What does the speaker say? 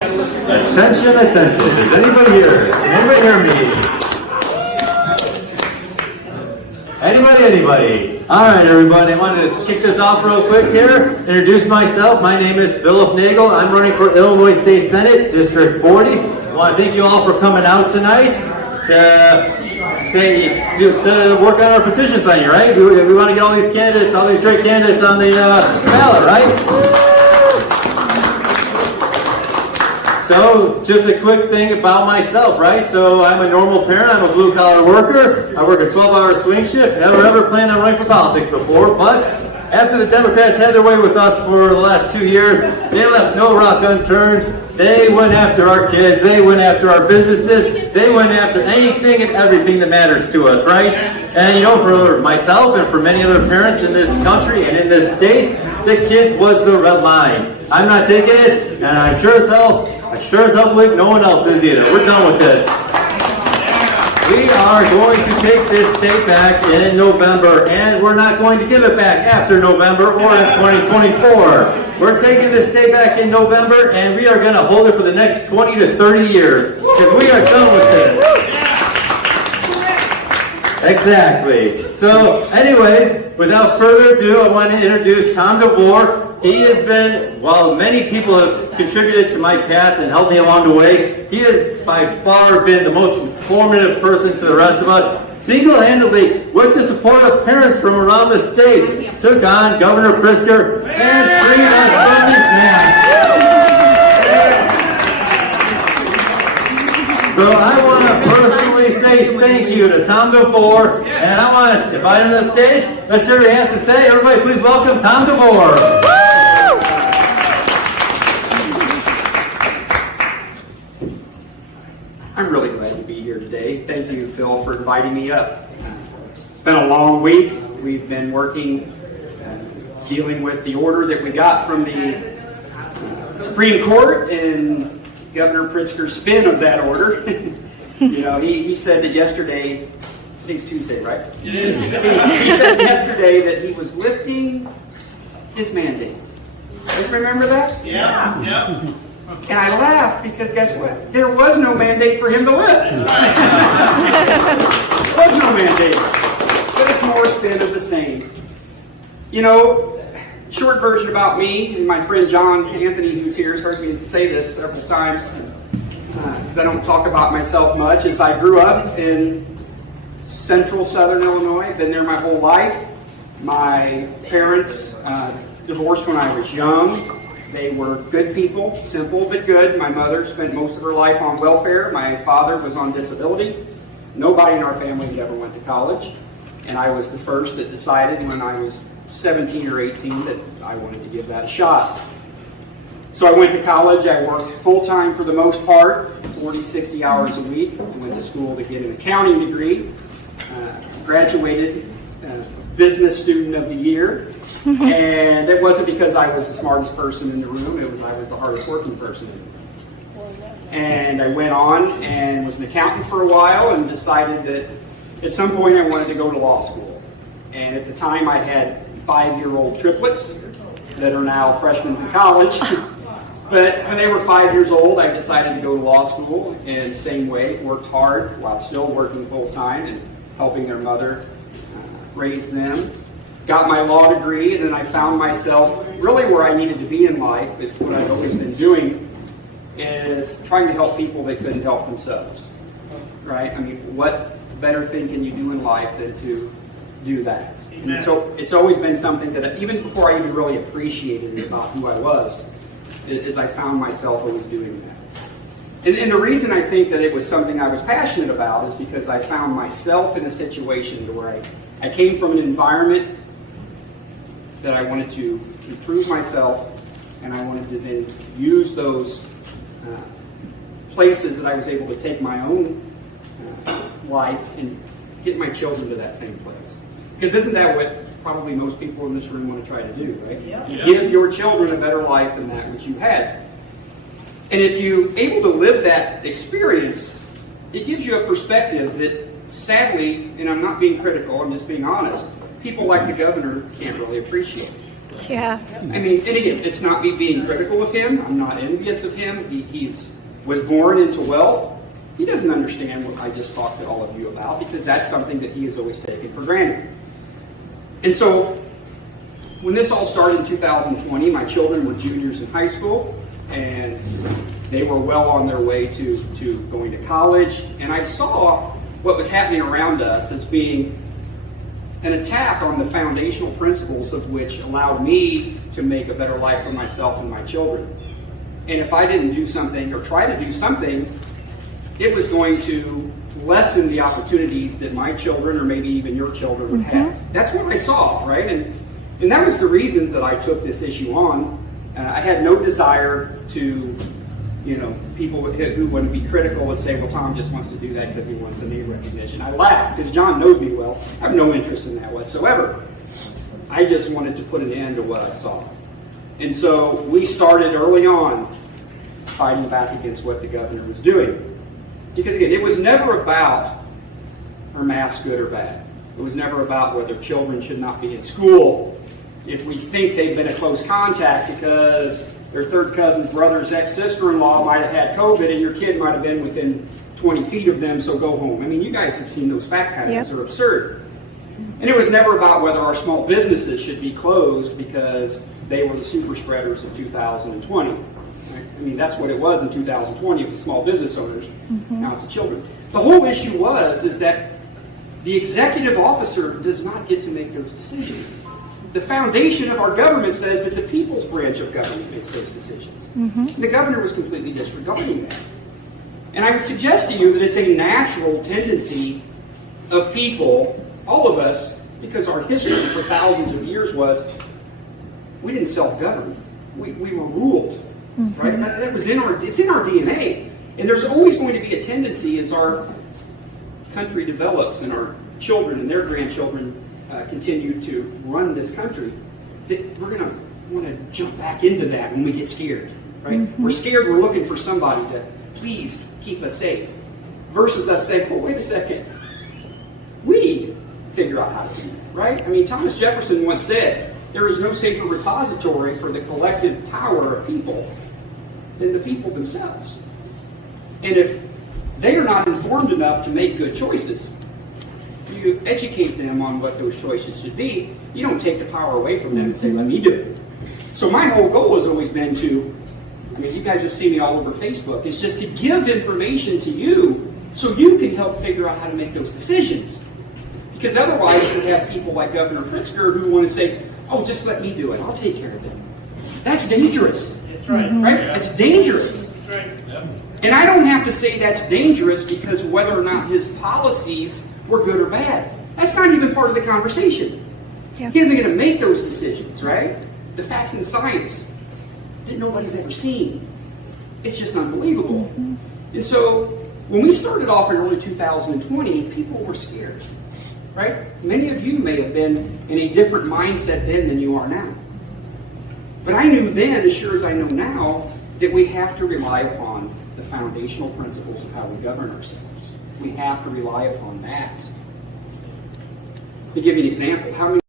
Attention, attention. Does anybody hear? Can anybody hear me? Anybody? All right, everybody. I wanted to kick this off real quick here. Introduce myself. My name is Philip Nagel. I'm running for Illinois State Senate, District 40. I want to thank you all for coming out tonight to work on our petition signing, right? We want to get all these candidates, all these great candidates on the ballot, right? So, just a quick thing about myself, right? So, I'm a normal parent, I'm a blue-collar worker. I work a 12-hour swing shift. Never ever planned on running for politics before, but after the Democrats had their way with us for the last 2 years, they left no rock unturned. They went after our kids, they went after our businesses, they went after anything and everything that matters to us, right? And you know, for myself and for many other parents in this country and in this state, the kids was the red line. I'm not taking it, and I sure as hell believe no one else is either. We're done with this. We are going to take this state back in November, and we're not going to give it back after November or in 2024. We're taking this state back in November, and we are going to hold it for the next 20 to 30 years, because we are done with this. Exactly. So, anyways, without further ado, I want to introduce Tom Devore. He has been, while many people have contributed to my path and helped me along the way, he has by far been the most informative person to the rest of us. Single-handedly, with the support of parents from around the state, took on Governor Pritzker and freed us from this man. So I want to personally say thank you to Tom Devore, and I want to invite him to the stage. Let's hear what he has to say. Everybody, please welcome Tom Devore. I'm really glad to be here today. Thank you, Phil, for inviting me up. It's been a long week. We've been working, dealing with the order that we got from the Supreme Court and Governor Pritzker's spin of that order. You know, he said that yesterday, I think it's Tuesday, right? It is. He said yesterday that he was lifting his mandate. You guys remember that? Yeah. Yeah. And I laughed because guess what? There was no mandate for him to lift. There was no mandate. But it's more spin of the same. You know, short version about me and my friend John Anthony, who's here, has heard me say this several times because I don't talk about myself much. As I grew up in central southern Illinois, been there my whole life. My parents divorced when I was young. They were good people, simple but good. My mother spent most of her life on welfare. My father was on disability. Nobody in our family ever went to college. And I was the first that decided when I was 17 or 18 that I wanted to give that a shot. So I went to college. I worked full-time for the most part, 40, 60 hours a week. I went to school to get an accounting degree. Graduated business student of the year. And it wasn't because I was the smartest person in the room, I was the hardest working person in the room. And I went on and was an accountant for a while and decided that at some point I wanted to go to law school. And at the time I had 5-year-old triplets that are now freshmen in college. But when they were 5 years old, I decided to go to law school, and same way, worked hard while still working full time and helping their mother raise them. Got my law degree, and then I found myself really where I needed to be in life, is what I've always been doing, is trying to help people that couldn't help themselves, right? I mean, what better thing can you do in life than to do that? And so it's always been something that, even before I even really appreciated it about who I was, is I found myself always doing that. And the reason I think that it was something I was passionate about is because I found myself in a situation where I came from an environment that I wanted to improve myself, and I wanted to then use those places that I was able to take my own life and get my children to that same place. Because isn't that what probably most people in this room want to try to do, right? Yeah. Give your children a better life than that which you had. And if you're able to live that experience, it gives you a perspective that sadly, and I'm not being critical, I'm just being honest, people like the governor can't really appreciate. Yeah. I mean, and again, it's not me being critical of him. I'm not envious of him. He was born into wealth. He doesn't understand what I just talked to all of you about because that's something that he has always taken for granted. And so, when this all started in 2020, my children were juniors in high school, and they were well on their way to going to college. And I saw what was happening around us as being an attack on the foundational principles of which allowed me to make a better life for myself and my children. And if I didn't do something or try to do something, it was going to lessen the opportunities that my children or maybe even your children would have. That's what I saw, right? And that was the reasons that I took this issue on. I had no desire to, people who would be critical would say, well, Tom just wants to do that because he wants the name recognition. I laugh because John knows me well. I have no interest in that whatsoever. I just wanted to put an end to what I saw. And so we started early on fighting back against what the governor was doing. Because again, it was never about are masks good or bad. It was never about whether children should not be in school. If we think they've been a close contact because their third cousin's brother's ex-sister-in-law might have had COVID and your kid might have been within 20 feet of them, so go home. I mean, you guys have seen those fact patterns. They're absurd. And it was never about whether our small businesses should be closed because they were the super spreaders of 2020. I mean, that's what it was in 2020. It was small business owners. Now it's the children. The whole issue is that the executive officer does not get to make those decisions. The foundation of our government says that the people's branch of government makes those decisions. The governor was completely disregarding that. And I would suggest to you that it's a natural tendency of people, all of us, because our history for thousands of years was we didn't self-govern. We were ruled. Right? That was it's in our DNA. And there's always going to be a tendency as our country develops and our children and their grandchildren continue to run this country, that we're going to want to jump back into that when we get scared. Right? We're scared, we're looking for somebody to please keep us safe. Versus us saying, well, wait a second. We figure out how to do that. Right? I mean, Thomas Jefferson once said, there is no safer repository for the collective power of people than the people themselves. And if they are not informed enough to make good choices, you educate them on what those choices should be. You don't take the power away from them and say, let me do it. So my whole goal has always been to, I mean, you guys have seen me all over Facebook, is just to give information to you so you can help figure out how to make those decisions. Because otherwise you have people like Governor Pritzker who want to say, oh, just let me do it. I'll take care of it. That's dangerous. That's right. Right? Yeah. It's dangerous. That's right. Yep. And I don't have to say that's dangerous because whether or not his policies were good or bad. That's not even part of the conversation. Yeah. He isn't going to make those decisions, right? The facts and science that nobody's ever seen. It's just unbelievable. And so when we started off in early 2020, people were scared. Right? Many of you may have been in a different mindset then than you are now. But I knew then, as sure as I know now, that we have to rely upon the foundational principles of how we govern ourselves. We have to rely upon that. Let me give you an example. How many